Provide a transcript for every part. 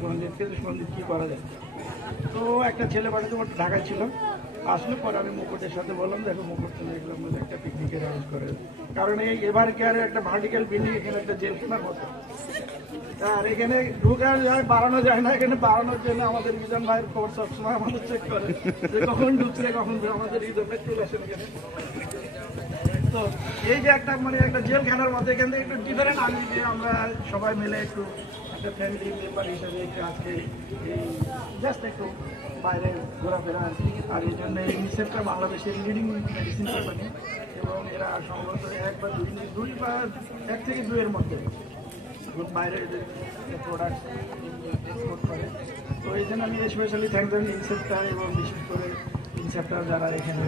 সঞ্জিতকে যে সঞ্জিত কী করা যায়। তো একটা ছেলে বাড়িতে আমার ঢাকায় ছিল, আসলে পরে আমি মুকুটের সাথে বললাম, দেখো মুকুট তুমি এগুলোর মধ্যে একটা পিকনিকের অ্যারেঞ্জ করে, কারণ এই এবার কেয়ারে একটা ভার্টিক্যাল বিল্ডিং, এখানে একটা জেলখানার মতো, আর এখানে ঢুকার যায় বাড়ানো যায় না। এখানে বাড়ানোর জন্য আমাদের মিজান ভাইয়ের খবর সবসময় আমাদের চেক করে যে কখন ঢুকছে, কখন আমাদের রিজর্ভে চলে আসেন এখানে। তো এই যে একটা মানে একটা জেলখানার মধ্যে, এখান থেকে একটু ডিফারেন্ট আনবি, আমরা সবাই মিলে একটু একটা ফ্যামিলি মেম্বার হিসেবে একটু আজকে এই জাস্ট একটু বাইরে ঘোরাফেরা। আর এই জন্য এই ইউনিসেফটা বাংলাদেশের লিডিং মেডিসিন কোম্পানি, এবং এরা সম্ভবত এক বা এক থেকে দুইয়ের মধ্যে বাইরের প্রোডাক্ট এক্সপোর্ট করে। তো এই জন্য আমি স্পেশালি থ্যাংক জানাই ইনসেপ্টার, এবং বিশেষ করে ইনসেপ্টার যারা এখানে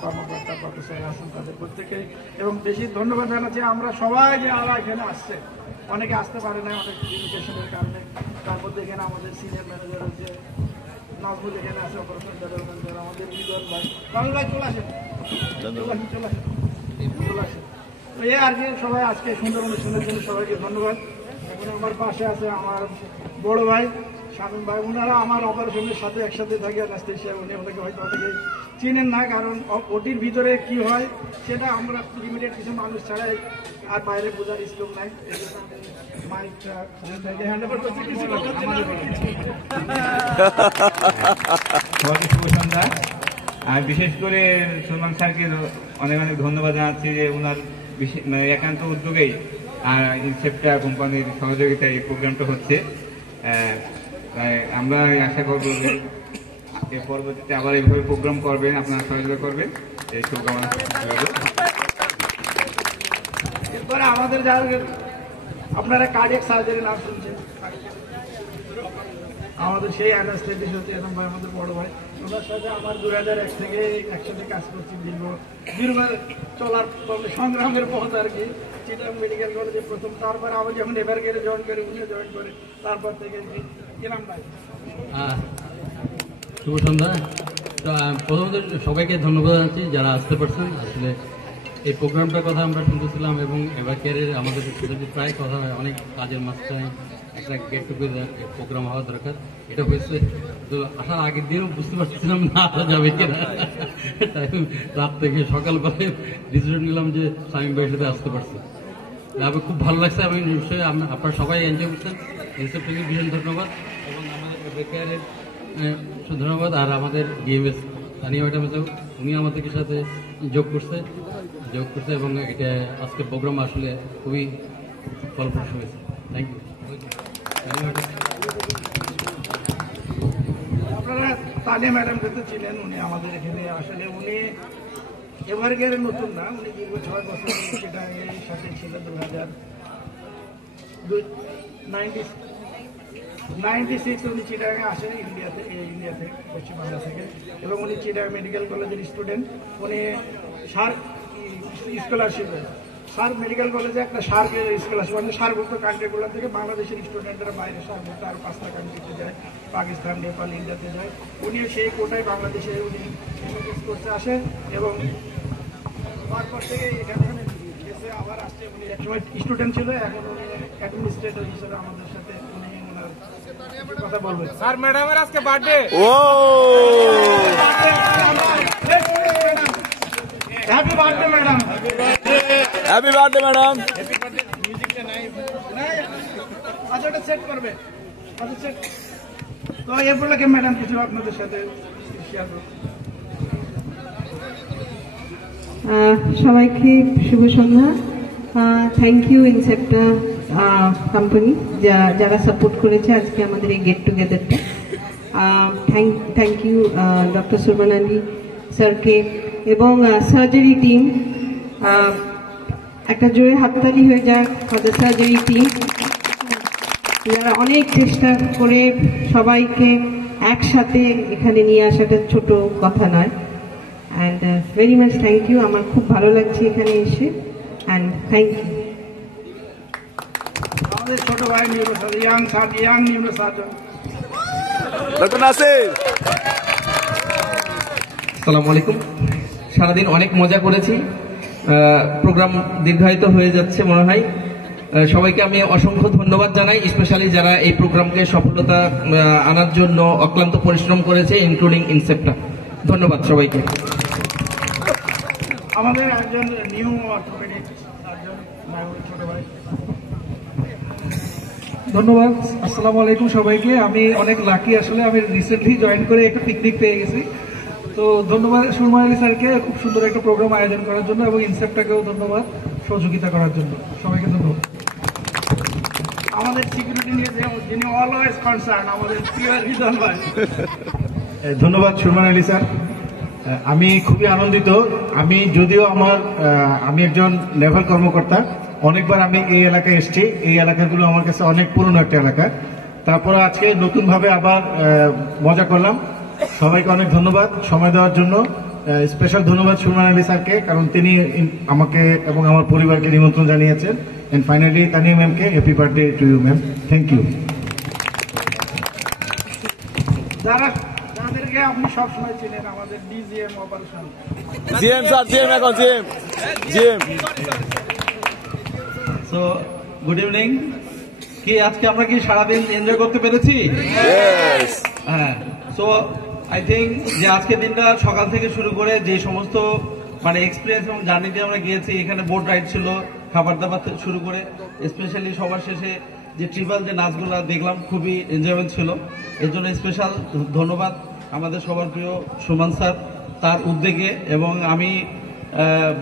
কর্মকর্তা প্রফেসর আছেন তাদের প্রত্যেকে, এবং বেশি ধন্যবাদ জানাচ্ছি আমরা সবাই যে আমরা এখানে আসছে। অনেকে আসতে পারে না অনেক লিমিটেশনের কারণে, তার মধ্যে এখানে আমাদের সিনিয়র ম্যানেজার হচ্ছে নাজমুল এখানে আছে, অপারেশন জেনারেল ম্যানেজার আমাদের রিজন ভাই, কারণ ভাই চলে আসেন চলে আসেন। তো এই আর কি, সবাই আজকে সুন্দর অনুষ্ঠানের জন্য সবাইকে ধন্যবাদ। এখন আমার পাশে আছে আমার বড় ভাই শামীম ভাই, ওনারা আমার অপারেশনের সাথে একসাথে থাকে অ্যানাস্থেশিয়া, উনি ওনাকে হয়তো অনেকে চিনেন না, কারণ ওটির ভিতরে কি হয় সেটা আমরা লিমিটেড কিছু মানুষ ছাড়াই আর বাইরে বোঝার স্কোপ নাই। মাইকটা হ্যান্ড ওভার করতে কিছু সন্ধ্যা। আর বিশেষ করে সুলমান স্যারকে অনেক অনেক ধন্যবাদ জানাচ্ছি যে ওনার একান্ত উদ্যোগেই আর ইনসেপ্টা কোম্পানির সহযোগিতায় এই প্রোগ্রামটা হচ্ছে। আমরা আশা করবো যে এর পরবর্তীতে আবার এইভাবে প্রোগ্রাম করবেন, আপনারা সহযোগিতা করবেন, এই শুভকামনা। এরপরে আমাদের যারা আপনারা কার্ডিয়াক সার্জারি নাম শুনছেন, আমাদের সেই অ্যানাস্থেটিস্ট এরকম ভাই আমাদের বড় ভাই, ওনার সাথে আমার 2001 থেকে একসাথে কাজ করছি দীর্ঘ চলার সংগ্রামের পথ আর কি। চিটাগাং মেডিকেল কলেজে প্রথম, তারপরে আবার যখন এবার গেলে জয়েন করে উনিও জয়েন করে, তারপর থেকে কিরাম ভাই। শুভ সন্ধ্যা। তো প্রথমত সবাইকে ধন্যবাদ জানাচ্ছি যারা আসতে পারছেন। আসলে এই প্রোগ্রামটার কথা আমরা শুনতেছিলাম, এবং এবার ক্যারিয়ার আমাদের সাথে প্রায় কথা হয়, অনেক কাজের মাঝখানে একটা গেট টুগেদার প্রোগ্রাম হওয়া দরকার, এটা হয়েছে। তো আসার আগের দিনও বুঝতে পারছিলাম না আসা যাবে কিনা, রাত থেকে সকালবেলায় ডিসিশন নিলাম যে শামীম ভাইয়ের সাথে আসতে পারছি। আমার খুব ভালো লাগছে, এবং নিশ্চয়ই আপনারা সবাই এনজয় করছেন। ইনসেপ্টকে ভীষণ ধন্যবাদ, এবং আমাদের ক্যারিয়ারের ধন্যবাদ। আর আমাদের বিএমএস তানিয়া ম্যাডাম, উনি আমাদের সাথে যোগ করছে, এবং এটা আজকের প্রোগ্রাম আসলে খুবই ফলপ্রসূ হয়েছে। Thank you. আপনারা তানিয়া ম্যাডামকে তো ছিলেন, উনি আমাদের এখানে আসলে উনি এবার গেলে নতুন না, উনি দীর্ঘ 6 বছর সেটা এই সাথে ছিলেন। 1996 উনি চিটাগাঙে আসেন ইন্ডিয়া থেকে, পশ্চিমবাংলা থেকে, এবং উনি চিটাগাং মেডিকেল কলেজের স্টুডেন্ট। উনি সার্ক স্কলারশিপে, সার্ক মেডিকেল কলেজে একটা সার্কের স্কলারশিপ, মানে সার্কভুক্ত কান্ট্রিগুলো থেকে বাংলাদেশের স্টুডেন্টরা বাইরে সার্কভুক্ত আরও 5টা কান্ট্রিতে যায়, পাকিস্তান, নেপাল, ইন্ডিয়াতে যায়। উনিও সেই কোটায় বাংলাদেশে উনি করতে আসেন, এবং তারপর থেকে এখানে এসে আবার আসছে। উনি একসময় স্টুডেন্ট ছিল, এখন উনি অ্যাডমিনিস্ট্রেটর হিসেবে আমাদের সাথে উনি ওনার কথা বলবেন। স্যার ম্যাডামের আজকে birthday. Happy birthday madam. Happy birthday madam. মিউজিকটা নাই, আচ্ছা ওটা সেট করবে। আচ্ছা সেট। তো এরপর লাগে ম্যাডাম কিছু আপনাদের সাথে শেয়ার করব। সবাইকে শুভ সন্ধ্যা। থ্যাংক ইউ ইনসেপ্টা কোম্পানি যারা সাপোর্ট করেছে আজকে আমাদের এই গেট টুগেদারটা। Thank you doctor Sulman Ali স্যারকে এবং সার্জারি টিম। একটা জোরে হাততালি হয়ে যাক ফর দ্য সার্জারি টিম, যারা অনেক চেষ্টা করে সবাইকে একসাথে এখানে নিয়ে আসাটা ছোট কথা নয়। And very much thank you, আমার খুব ভালো লাগছে এখানে এসে, অ্যান্ড থ্যাংক ইউ। আমাদের ছোট ভাই neurosurgeon, young neurosurgeon doctor Nasir. আসসালামু আলাইকুম। সারাদিন অনেক মজা করেছি, প্রোগ্রাম দীর্ঘায়িত হয়ে যাচ্ছে মনে হয়। সবাইকে আমি অসংখ্য ধন্যবাদ। ধন্যবাদ জানাই, স্পেশালি যারা এই প্রোগ্রামকে সফলতা আনার জন্য অক্লান্ত পরিশ্রম করেছে, ইনক্লুডিং ইনসেপ্টা। ধন্যবাদ সবাইকে। আমাদের একজন নিউ অর্থোপেডিক সার্জন ছোট ভাই। ধন্যবাদ। আসসালামু আলাইকুম সবাইকে। আমি অনেক লাকি, আসলে আমি রিসেন্টলি জয়েন করে একটা পিকনিক পেয়ে গেছি। তো ধন্যবাদ সুরমা আলী স্যারকে খুব সুন্দর একটা প্রোগ্রাম আয়োজন করার জন্য, এবং ইনসেপ্টাকেও ধন্যবাদ সহযোগিতা করার জন্য। সবাইকে ধন্যবাদ। আমাদের সিকিউরিটি নিয়ে যিনি অলওয়েজ কনসার্ন, আমাদের প্রিয় রিজন ভাই। ধন্যবাদ সুরমান আলী স্যার। আমি খুবই আনন্দিত। আমি যদিও আমি একজন নেভাল কর্মকর্তা, অনেকবার আমি এই এলাকায় এসেছি। এই এলাকাগুলো আমার কাছে অনেক পুরনো একটা এলাকা। তারপরে আজকে নতুনভাবে আবার মজা করলাম। সবাইকে অনেক ধন্যবাদ সময় দেওয়ার জন্য। স্পেশাল ধন্যবাদ সুরমান আলী স্যারকে, কারণ তিনি আমাকে এবং আমার পরিবারকে নিমন্ত্রণ জানিয়েছেন। এন্ড ফাইনালি তানিয়া ম্যামকে happy birthday to you ma'am. Thank you. যাদেরকে আপনি সবসময় চিনেন, আমাদের DGM operation GM sir, GM এখন জিএম। So good evening. কি আজকে আমরা কি সারাদিন এনজয় করতে পেরেছি? হ্যাঁ। সো আই থিঙ্ক যে আজকের দিনটা সকাল থেকে শুরু করে যে সমস্ত এক্সপিরিয়েন্স এবং জার্নিতে আমরা গিয়েছি, এখানে বোট রাইড ছিল, খাবার দাবার থেকে শুরু করে স্পেশালি সবার শেষে যে ট্রিবাল যে নাচগুলো দেখলাম, খুবই এনজয়মেন্ট ছিল। এর জন্য স্পেশাল ধন্যবাদ আমাদের সবার প্রিয় সুমন স্যার, তার উদ্যোগে। এবং আমি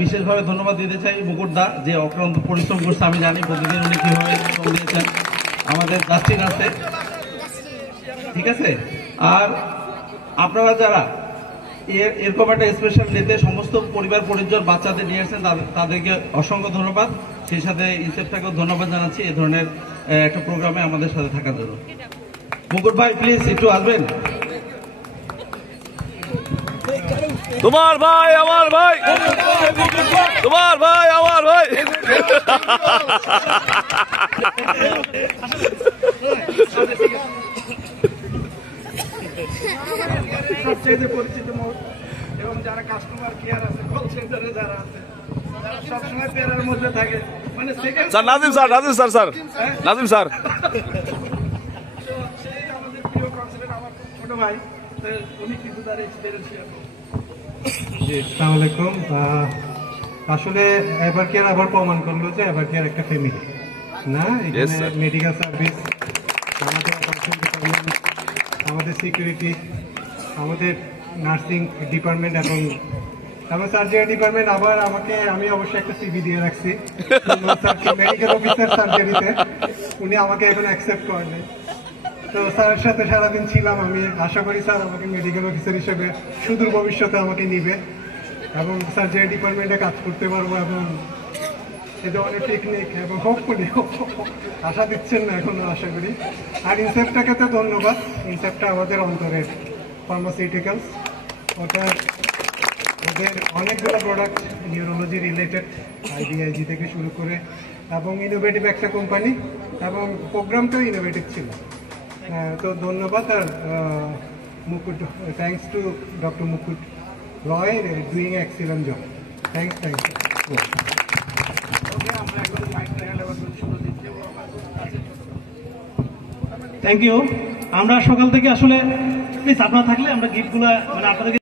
বিশেষভাবে ধন্যবাদ দিতে চাই মুকুটদা, যে অক্লান্ত পরিশ্রম করছে। আমি জানি প্রতিদিন উনি কিভাবে শ্রম দিয়েছেন। আমাদের জাস্টিন আছে, ঠিক আছে। আর আপনারা যারা এরকম একটা স্পেশাল ডেতে সমস্ত পরিবার পরিজন বাচ্চাদের নিয়ে আসছেন, তাদেরকে অসংখ্য ধন্যবাদ। সেই সাথে ইনসেপ্টাকেও ধন্যবাদ জানাচ্ছি এই ধরনের একটা প্রোগ্রামে আমাদের সাথে থাকার জন্য। মুকুট ভাই প্লিজ একটু আসবেন। তোমার ভাই আমার ভাই, তোমার ভাই আমার ভাই। সবচেয়ে পরিচিত মুখ, এবং যারা কাস্টমার কেয়ার আছে, কল সেন্টারে যারা আছে, যারা সবসময় পেয়ারের মধ্যে থাকে, second sir Nazim sir, Nazim sir. সেই আমাদের প্রিয় কনসার্ট, আমার ছোট ভাই, উনি কিছু তার এক্সপিরিয়েন্স শেয়ার করবেন। জি, আসসালামু আলাইকুম। আসলে এবার কেয়ার আবার প্রমাণ করলো যে এবার কেয়ার একটা ফ্যামিলি না। এখানে মেডিকেল সার্ভিস, আমাদের অপারেশন ডিপার্টমেন্ট, আমাদের সিকিউরিটি, আমাদের নার্সিং ডিপার্টমেন্ট এবং সার্জারি ডিপার্টমেন্ট। আবার আমি অবশ্যই একটা সিভি দিয়ে রাখছি মেডিকেল অফিসার সার্জারিতে, উনি আমাকে এখন অ্যাকসেপ্ট করেন। তো স্যারের সাথে সারাদিন ছিলাম। আমি আশা করি স্যার আমাকে মেডিকেল অফিসার হিসেবে সুদূর ভবিষ্যতে আমাকে নিবে এবং সার্জারি ডিপার্টমেন্টে কাজ করতে পারবো। এবং এ ধরনের টেকনিক এবং হোপফুলি আশা দিচ্ছেন না এখনো, আশা করি। আর ইনসেপ্টাকে তো ধন্যবাদ। ইনসেপ্টা আমাদের অন্তরের ফার্মাসিউটিক্যালস, ওদের অনেকগুলো প্রোডাক্ট নিউরোলজি রিলেটেড, আইডিআইজি থেকে শুরু করে, এবং ইনোভেটিভ একটা কোম্পানি, এবং প্রোগ্রামটাও ইনোভেটিভ ছিল। তো ধন্যবাদ। আর মুকুট, thanks to doctor Mukut Roy, doing excellent job. Thanks. Thank you. আমরা সকাল থেকে আসলে প্লিজ আপনারা থাকলে আমরা গিফটগুলো আপনাদেরকে